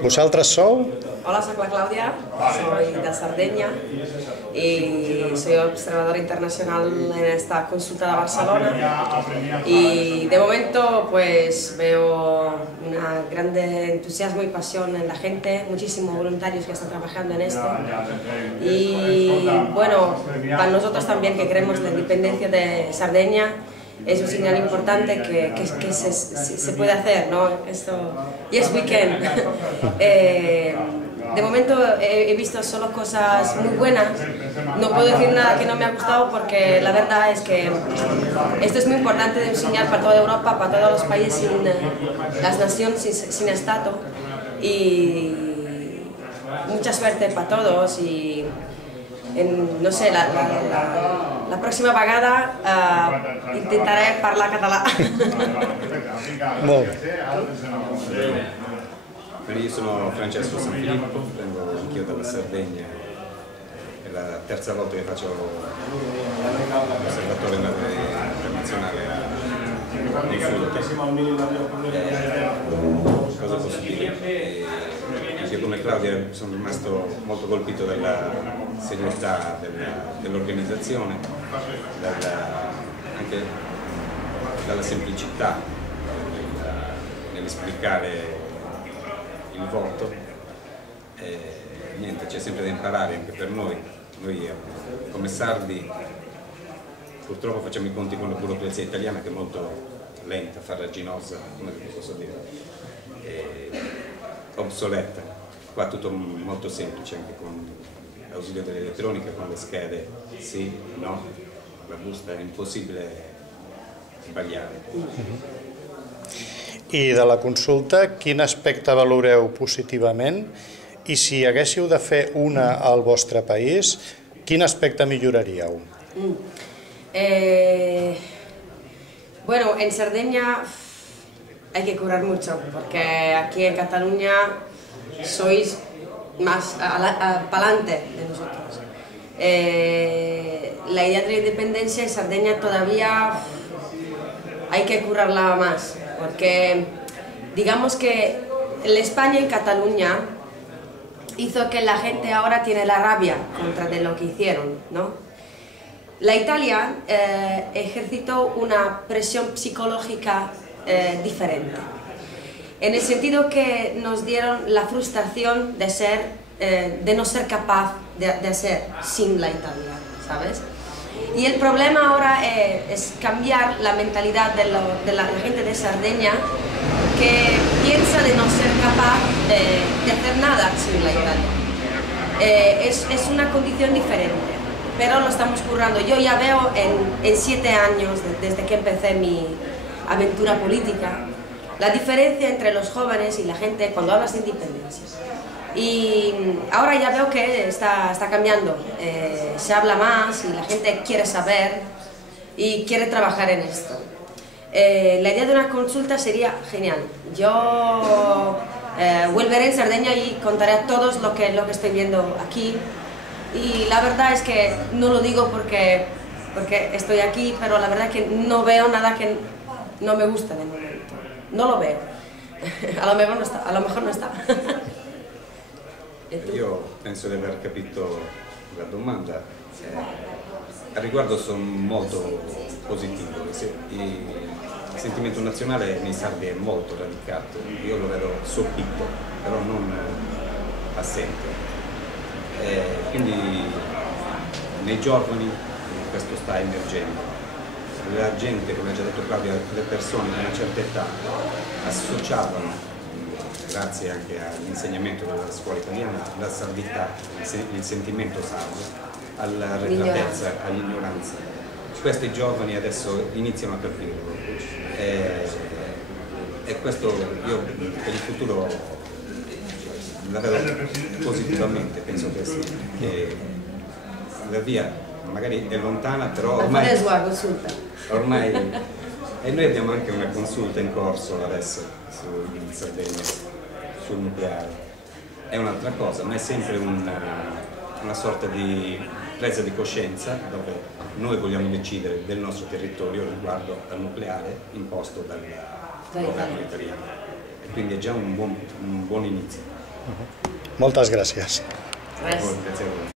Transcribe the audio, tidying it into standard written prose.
Vosaltres sou? Hola, soy la Claudia, soy de Sardenya y soy observadora internacional en esta consulta de Barcelona y de momento pues veo un grande entusiasmo y pasión en la gente, muchísimos voluntarios que están trabajando en esto y bueno, para nosotros también que queremos la independencia de Sardenya es un señal importante que se puede hacer, ¿no? Esto, yes we can. De momento he visto solo cosas muy buenas, no puedo decir nada que no me ha gustado porque la verdad es que esto es muy importante de enseñar para toda Europa, para todos los países, las naciones sin Estado y mucha suerte para todos y no sé, la próxima vegada intentaré parlar català. Molt bé. Io sono Francesco Sanfilippo, vengo anch'io dalla Sardegna, è la terza volta che faccio l'osservatore internazionale nei Frutti. Cosa posso dire? Anche come Claudia sono rimasto molto colpito dalla serietà dell'organizzazione, anche dalla semplicità nell'esplicare il voto. Niente, c'è sempre da imparare anche per noi. Noi come sardi purtroppo facciamo i conti con la burocrazia italiana che è molto lenta, farraginosa, come posso dire, obsoleta. Qua tutto molto semplice, anche con l'ausilio dell'elettronica, con le schede, sì, no, la busta è impossibile sbagliare. I de la consulta, quin aspecte valoreu positivament? I si haguéssiu de fer una al vostre país, quin aspecte milloraríeu? Bueno, en Sardenya hay que curar mucho, porque aquí en Cataluña sois más pa'lante de nosotros. La idea de la independencia en Sardenya todavía hay que curarla más, porque digamos que la España en Cataluña hizo que la gente ahora tiene la rabia contra de lo que hicieron, ¿no? La Italia ejercitó una presión psicológica diferente, en el sentido que nos dieron la frustración de no ser capaz de hacer sin la Italia, ¿sabes? Y el problema ahora es cambiar la mentalidad de la gente de Sardenya que piensa de no ser capaz de hacer nada sin la Italia. Es una condición diferente, pero lo estamos currando. Yo ya veo en 7 años, desde que empecé mi aventura política, la diferencia entre los jóvenes y la gente cuando hablas de independencia. Y ahora ya veo que está cambiando, se habla más y la gente quiere saber y quiere trabajar en esto. La idea de una consulta sería genial. Yo volveré en Sardenya y contaré a todos lo que estoy viendo aquí. Y la verdad es que no lo digo porque estoy aquí, pero la verdad es que no veo nada que no me gusta de momento. No lo veo. A lo mejor no está. A lo mejor no está. Io penso di aver capito la domanda. Al riguardo sono molto positivo. Il sentimento nazionale nei sardi è molto radicato. Io lo vedo soppito, però non assente. Quindi nei giovani questo sta emergendo. La gente, come ha già detto Claudia, le persone di una certa età associavano, grazie anche all'insegnamento della scuola italiana, la sardità, il sentimento sardo, all'arretratezza, all'ignoranza. Questi giovani adesso iniziano a capirlo e questo io per il futuro la vedo positivamente, penso che la via magari è lontana, però ormai e noi abbiamo anche una consulta in corso adesso in Sardegna sul nucleare. È un'altra cosa, ma è sempre una sorta di presa di coscienza dove noi vogliamo decidere del nostro territorio riguardo al nucleare imposto dal governo italiano. e quindi è già un buon inizio. Moltes gràcies. Res. Grazie a voi.